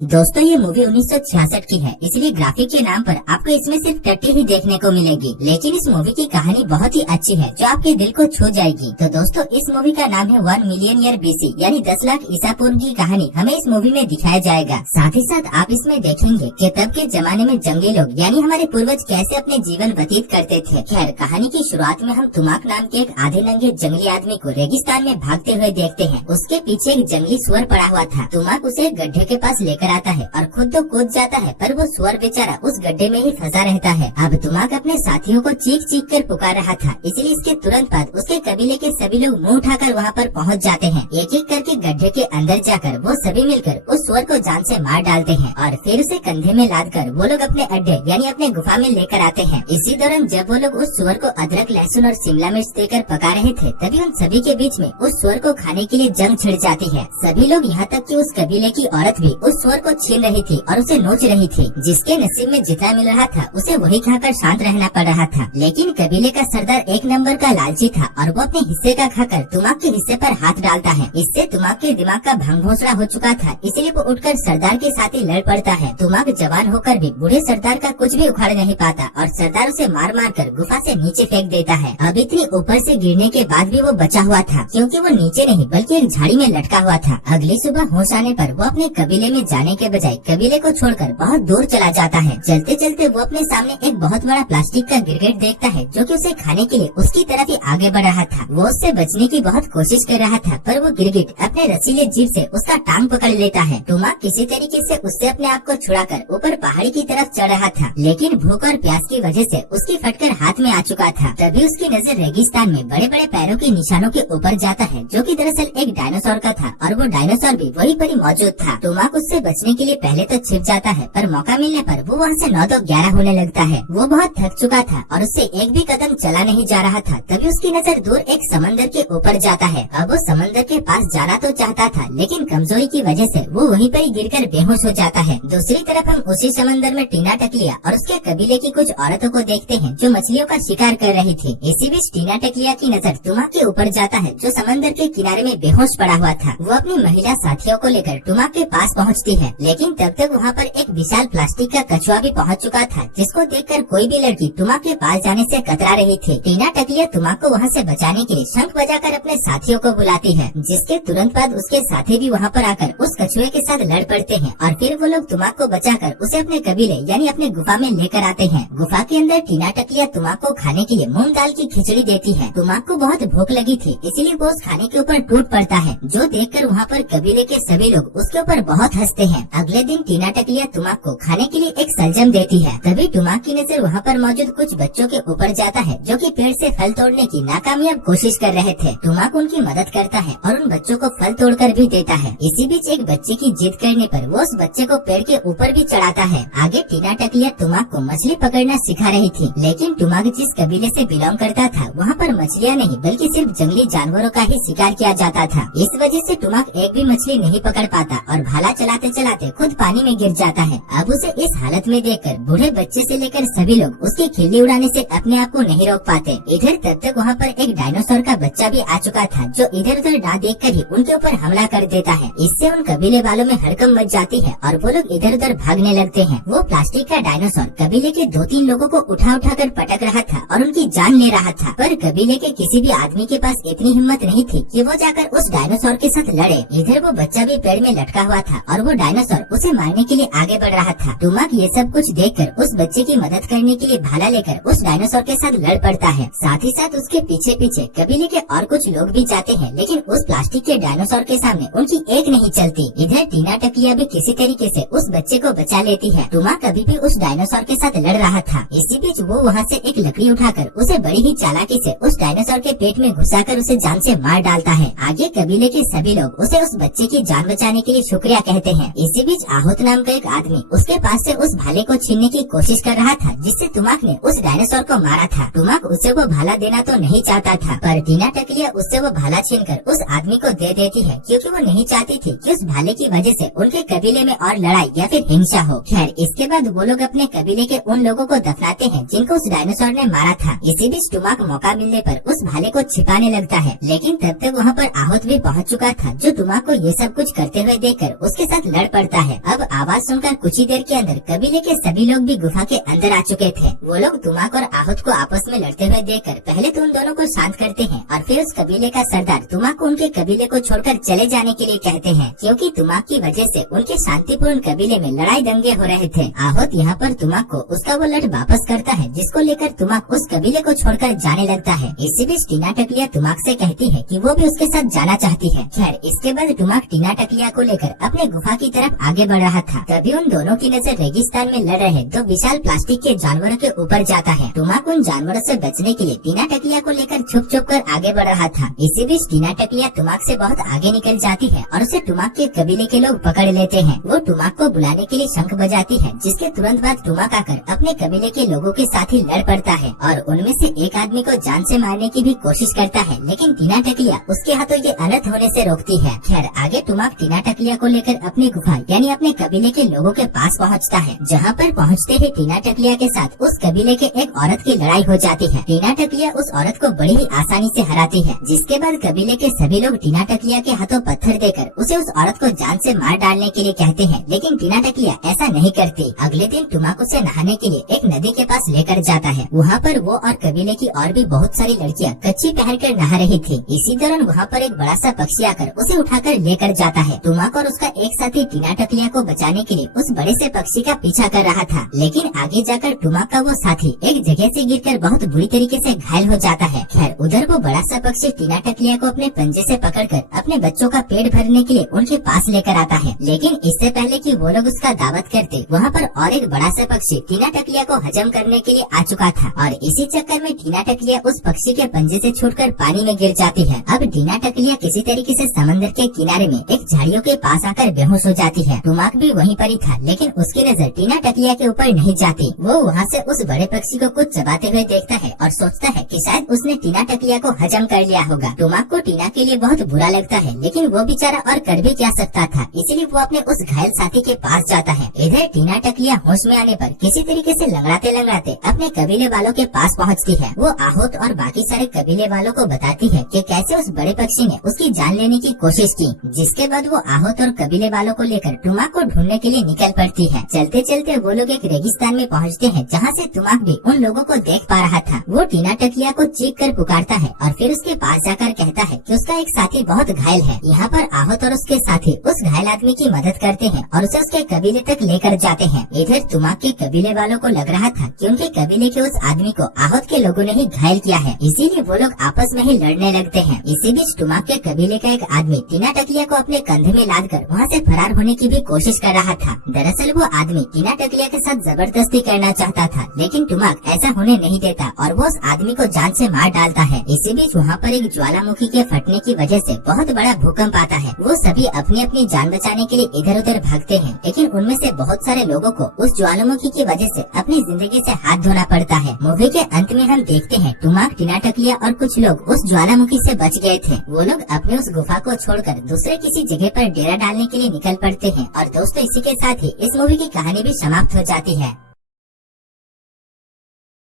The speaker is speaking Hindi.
दोस्तों ये मूवी 1966 की है, इसलिए ग्राफिक के नाम पर आपको इसमें सिर्फ टट्टी ही देखने को मिलेगी। लेकिन इस मूवी की कहानी बहुत ही अच्छी है जो आपके दिल को छू जाएगी। तो दोस्तों इस मूवी का नाम है 1 मिलियन ईयर बीसी यानी 10 लाख ईसा पूर्व की कहानी हमें इस मूवी में दिखाया जाएगा। साथ ही साथ आप इसमें देखेंगे कि तब के जमाने में जंगली लोग यानी हमारे पूर्वज कैसे अपने जीवन व्यतीत करते थे। खैर कहानी की शुरुआत में हम तुमाक नाम के एक आधे नंगे जंगली आदमी को रेगिस्तान में भागते हुए देखते हैं। उसके पीछे एक जंगली सुअर पड़ा हुआ था। तुमाक उसे गड्ढे के पास लेकर आता है और खुद तो कूद जाता है, पर वो सुअर बेचारा उस गड्ढे में ही फंसा रहता है। अब तुमाक अपने साथियों को चीख चीख कर पुकार रहा था, इसलिए इसके तुरंत बाद उसके कबीले के सभी लोग मुंह उठाकर वहाँ पर पहुँच जाते हैं। एक एक करके गड्ढे के अंदर जाकर वो सभी मिलकर उस सुअर को जान से मार डालते हैं और फिर उसे कंधे में लाद कर वो लोग अपने अड्डे यानी अपने गुफा में लेकर आते हैं। इसी दौरान जब वो लोग उस सुअर को अदरक, लहसुन और शिमला मिर्च देकर पका रहे थे, तभी उन सभी के बीच में उस सुअर को खाने के लिए जंग छिड़ जाती है। सभी लोग यहाँ तक कि उस कबीले की औरत भी उस सुअर को छीन रही थी और उसे नोच रही थी। जिसके नसीब में जितना मिल रहा था उसे वही खाकर शांत रहना पड़ रहा था। लेकिन कबीले का सरदार एक नंबर का लालची था और वो अपने हिस्से का खाकर तुमाक के हिस्से पर हाथ डालता है। इससे तुमाक के दिमाग का भंग घोंसला हो चुका था, इसलिए वो उठकर सरदार के साथ ही लड़ पड़ता है। तुमाक जवान होकर भी बूढ़े सरदार का कुछ भी उखाड़ नहीं पाता और सरदार उसे मार मार कर गुफा से नीचे फेंक देता है। अब इतनी ऊपर से गिरने के बाद भी वो बचा हुआ था, क्योंकि वो नीचे नहीं बल्कि एक झाड़ी में लटका हुआ था। अगली सुबह होश आने पर वो अपने कबीले में जाने के बजाय कबीले को छोड़कर बहुत दूर चला जाता है। चलते चलते वो अपने सामने एक बहुत बड़ा प्लास्टिक का गिरगिट देखता है जो कि उसे खाने के लिए उसकी तरफ ही आगे बढ़ रहा था। वो उससे बचने की बहुत कोशिश कर रहा था, पर वो गिरगिट अपने रसीले जीभ से उसका टांग पकड़ लेता है। तुमाक किसी तरीके से उससे अपने आप को छुड़ाकर ऊपर पहाड़ी की तरफ चढ़ रहा था, लेकिन भूख और प्यास की वजह से उसकी फटकर हाथ में आ चुका था। तभी उसकी नजर रेगिस्तान में बड़े बड़े पैरों के निशानों के ऊपर जाता है, जो कि दरअसल एक डायनासोर का था और वो डायनासोर भी वहीं पर ही मौजूद था। तुमाक उससे बचने के लिए पहले तो छिप जाता है, पर मौका मिलने पर वो वहाँ से 9 तो 11 होने लगता है। वो बहुत थक चुका था और उससे एक भी कदम चला नहीं जा रहा था। तभी उसकी नजर दूर एक समंदर के ऊपर जाता है। अब वो समंदर के पास जाना तो चाहता था, लेकिन कमजोरी की वजह से वो वहीं पर ही गिरकर बेहोश हो जाता है। दूसरी तरफ हम उसी समंदर में टीना टकलिया और उसके कबीले की कुछ औरतों को देखते हैं जो मछलियों का शिकार कर रही थी। इसी बीच टीना टकलिया की नजर तुमाक के ऊपर जाता है जो समंदर के किनारे में बेहोश पड़ा हुआ था। वो अपनी महिला साथियों को लेकर तुमाक के पास पहुँचती है, लेकिन तब तक वहाँ पर एक विशाल प्लास्टिक का कछुआ भी पहुंच चुका था, जिसको देखकर कोई भी लड़की तुमाक के पास जाने से कतरा रही थी। टीना टकलिया तुमाक को वहां से बचाने के लिए शंख बजाकर अपने साथियों को बुलाती है, जिसके तुरंत बाद उसके साथी भी वहां पर आकर उस कछुए के साथ लड़ पड़ते हैं और फिर वो लोग तुमाक को बचाकर उसे अपने कबीले यानी अपने गुफा में लेकर आते हैं। गुफा के अंदर टीना टकलिया तुमाक को खाने के लिए मूंग दाल की खिचड़ी देती है। तुमाक को बहुत भूख लगी थी, इसीलिए वो उस खाने के ऊपर टूट पड़ता है, जो देखकर वहाँ पर कबीले के सभी लोग उसके ऊपर बहुत हंसते हैं। अगले दिन टीना टकलिया तुमाक को खाने के लिए एक सलजम देती है। तभी तुमाक की नजर वहाँ पर मौजूद कुछ बच्चों के ऊपर जाता है जो कि पेड़ से फल तोड़ने की नाकामयाब कोशिश कर रहे थे। तुमाक उनकी मदद करता है और उन बच्चों को फल तोड़कर भी देता है। इसी बीच एक बच्चे की जिद करने पर वो उस बच्चे को पेड़ के ऊपर भी चढ़ाता है। आगे टीना टकलिया तुमाक को मछली पकड़ना सिखा रही थी, लेकिन तुमाक जिस कबीले से बिलोंग करता था वहाँ पर मछलियाँ नहीं बल्कि सिर्फ जंगली जानवरों का ही शिकार किया जाता था। इस वजह से तुमाक एक भी मछली नहीं पकड़ पाता और भाला चलाते चलाते खुद पानी में गिर जाता है। अब उसे इस हालत में देखकर बूढ़े बच्चे से लेकर सभी लोग उसकी खिल्ली उड़ाने से अपने आप को नहीं रोक पाते। इधर तब तक वहाँ पर एक डायनासोर का बच्चा भी आ चुका था, जो इधर उधर ना देखकर ही उनके ऊपर हमला कर देता है। इससे उन कबीले वालों में हड़कंप मच जाती है और वो लोग इधर उधर भागने लगते हैं। वो प्लास्टिक का डायनासोर कबीले के 2-3 लोगों को उठा उठा कर पटक रहा था और उनकी जान ले रहा था, पर कबीले के किसी भी आदमी के पास इतनी हिम्मत नहीं थी कि वो जाकर उस डायनासोर के साथ लड़े। इधर वो बच्चा भी पेड़ में लटका हुआ था और वो डायनासोर उसे मारने के लिए आगे बढ़ रहा था। तुमाक ये सब कुछ देखकर उस बच्चे की मदद करने के लिए भाला लेकर उस डायनासोर के साथ लड़ पड़ता है। साथ ही साथ उसके पीछे पीछे कबीले के और कुछ लोग भी जाते हैं, लेकिन उस प्लास्टिक के डायनासोर के सामने उनकी एक नहीं चलती। इधर टीना टकलिया भी किसी तरीके से उस बच्चे को बचा लेती है। तुमाक अभी भी उस डायनासोर के साथ लड़ रहा था। इसी बीच वो वहाँ से एक लकड़ी उठाकर उसे बड़ी ही चालाकी से उस डायनासोर के पेट में घुसाकर उसे जान से मार डालता है। आगे कबीले के सभी लोग उसे उस बच्चे की जान बचाने के लिए शुक्रिया कहते हैं। इसी बीच आहूत नाम का एक आदमी उसके पास से उस भाले को छीनने की कोशिश कर रहा था, जिससे तुमाक ने उस डायनासोर को मारा था। तुमाक उससे वो भाला देना तो नहीं चाहता था, पर टीना टकलिया उससे वो भाला छीनकर उस आदमी को दे देती है, क्योंकि वो नहीं चाहती थी कि उस भाले की वजह से उनके कबीले में और लड़ाई या फिर हिंसा हो। खैर इसके बाद वो लोग अपने कबीले के उन लोगों को दफनाते हैं जिनको उस डायनासोर ने मारा था। इसी बीच तुमाक मौका मिलने पर उस भाले को छिपाने लगता है, लेकिन तब तक वहाँ पर आहूत भी पहुँच चुका था, जो तुमाक को ये सब कुछ करते हुए देखकर उसके साथ लड़ पड़ता है। अब आवाज सुनकर कुछ ही देर के अंदर कबीले के सभी लोग भी गुफा के अंदर आ चुके थे। वो लोग तुमाक और आहूत को आपस में लड़ते हुए देखकर पहले तो उन दोनों को शांत करते हैं और फिर उस कबीले का सरदार तुमाक को उनके कबीले को छोड़कर चले जाने के लिए कहते हैं, क्योंकि तुमाक की वजह से उनके शांतिपूर्ण कबीले में लड़ाई दंगे हो रहे थे। आहूत यहाँ पर तुमाक को उसका वो लठ वापस करता है, जिसको लेकर तुमाक उस कबीले को छोड़कर जाने लगता है। इसी बीच टीना टकलिया तुमाक से कहती है कि वो भी उसके साथ जाना चाहती है। खैर इसके बाद तुमाक टीना टकलिया को लेकर अपने गुफा की तरफ आगे बढ़ रहा था। तभी उन दोनों की नजर रेगिस्तान में लड़ रहे दो विशाल प्लास्टिक के जानवरों के ऊपर जाता है। तुमाक उन जानवरों से बचने के लिए टीना टकलिया को लेकर छुप छुप कर आगे बढ़ रहा था। इसी बीच टीना टकलिया तुमाक से बहुत आगे निकल जाती है और उसे तुमाक के कबीले के लोग पकड़ लेते हैं। वो तुमाक को बुलाने के लिए शंख बजाती है, जिसके तुरंत बाद तुमाक आकर अपने कबीले के लोगों के साथ ही लड़ पड़ता है और उनमें से एक आदमी को जान से मारने की भी कोशिश करता है, लेकिन टीना टकलिया उसके हाथों ये अनर्थ होने से रोकती है। खैर आगे तुमाक टीना टकलिया को लेकर अपनी गुफा यानी अपने कबीले के लोगों के पास पहुंचता है। जहां पर पहुंचते ही टीना टकलिया के साथ उस कबीले के एक औरत की लड़ाई हो जाती है। टीना टकलिया उस औरत को बड़ी ही आसानी से हराती है, जिसके बाद कबीले के सभी लोग टीना टकलिया के हाथों पत्थर देकर उसे उस औरत को जान से मार डालने के लिए कहते हैं, लेकिन टीना टकलिया ऐसा नहीं करती। अगले दिन तुमाक उसे नहाने के लिए एक नदी के पास लेकर जाता है। वहाँ पर वो और कबीले की और भी बहुत सारी लड़कियाँ कच्ची पहनकर नहा रही थी। इसी दौरान वहाँ पर एक बड़ा सा पक्षी आकर उसे उठाकर लेकर जाता है। तुमाक और उसका एक साथी टीना टकलिया को बचाने के लिए उस बड़े से पक्षी का पीछा कर रहा था, लेकिन आगे जाकर तुमाक का वो साथी एक जगह से गिरकर बहुत बुरी तरीके से घायल हो जाता है। खैर उधर वो बड़ा सा पक्षी टीना टकलिया को अपने पंजे से पकड़कर अपने बच्चों का पेट भरने के लिए उनके पास लेकर आता है, लेकिन इससे पहले कि वो लोग उसका दावत करते वहाँ पर और एक बड़ा सा पक्षी टीना टकलिया को हजम करने के लिए आ चुका था और इसी चक्कर में टीना टकलिया उस पक्षी के पंजे से छूटकर पानी में गिर जाती है। अब टीना टकलिया किसी तरीके से समंदर के किनारे में एक झाड़ियों के पास आकर बेहोश हो जाती है। तुमाक भी वहीं पर ही था, लेकिन उसकी नजर टीना टकलिया के ऊपर नहीं जाती। वो वहाँ से उस बड़े पक्षी को कुछ चबाते हुए देखता है और सोचता है कि शायद उसने टीना टकलिया को हजम कर लिया होगा। तुमाक को टीना के लिए बहुत बुरा लगता है, लेकिन वो बेचारा और कर भी क्या सकता था, इसीलिए वो अपने उस घायल साथी के पास जाता है। इधर टीना टकलिया होश में आने पर किसी तरीके से लंगड़ाते लंगड़ाते अपने कबीले वालों के पास पहुंचती है। वो आहूत और बाकी सारे कबीले वालों को बताती है कि कैसे उस बड़े पक्षी ने उसकी जान लेने की कोशिश की, जिसके बाद वो आहूत और कबीले वालों को लेकर तुमाक को ढूंढने के लिए निकल पड़ती है। चलते चलते वो लोग एक रेगिस्तान में पहुंचते हैं, जहाँ से तुमाक भी उन लोगों को देख पा रहा था। वो टीना टकलिया को चीख कर पुकारता है और फिर उसके पास जाकर कहता है कि उसका एक साथी बहुत घायल है। यहाँ पर आहूत और उसके साथी उस घायल आदमी की मदद करते हैं और उसे उसके कबीले तक लेकर जाते हैं। इधर तुमाक के कबीले वालों को लग रहा था कि उनके कबीले के उस आदमी को आहूत के लोगों ने ही घायल किया है, इसीलिए वो लोग आपस में ही लड़ने लगते हैं। इसी बीच तुमाक के कबीले का एक आदमी टीना टकलिया को अपने कंधे में लादकर वहाँ से फरार होने की भी कोशिश कर रहा था। दरअसल वो आदमी टीना टकलिया के साथ जबरदस्ती करना चाहता था, लेकिन तुमाक ऐसा होने नहीं देता और वो उस आदमी को जान से मार डालता है। इसी बीच वहाँ पर एक ज्वालामुखी के फटने की वजह से बहुत बड़ा भूकंप आता है। वो सभी अपनी अपनी जान बचाने के लिए इधर उधर भागते हैं, लेकिन उनमें से बहुत सारे लोगों को उस ज्वालामुखी की वजह से अपनी जिंदगी से हाथ धोना पड़ता है। मूवी के अंत में हम देखते हैं तुमाक, टीना टकलिया और कुछ लोग उस ज्वालामुखी से बच गए थे। वो लोग अपने उस गुफा को छोड़कर दूसरे किसी जगह पर डेरा डालने के लिए निकल पड़ते हैं। और दोस्तों इसी के साथ ही इस मूवी की कहानी भी समाप्त हो जाती है।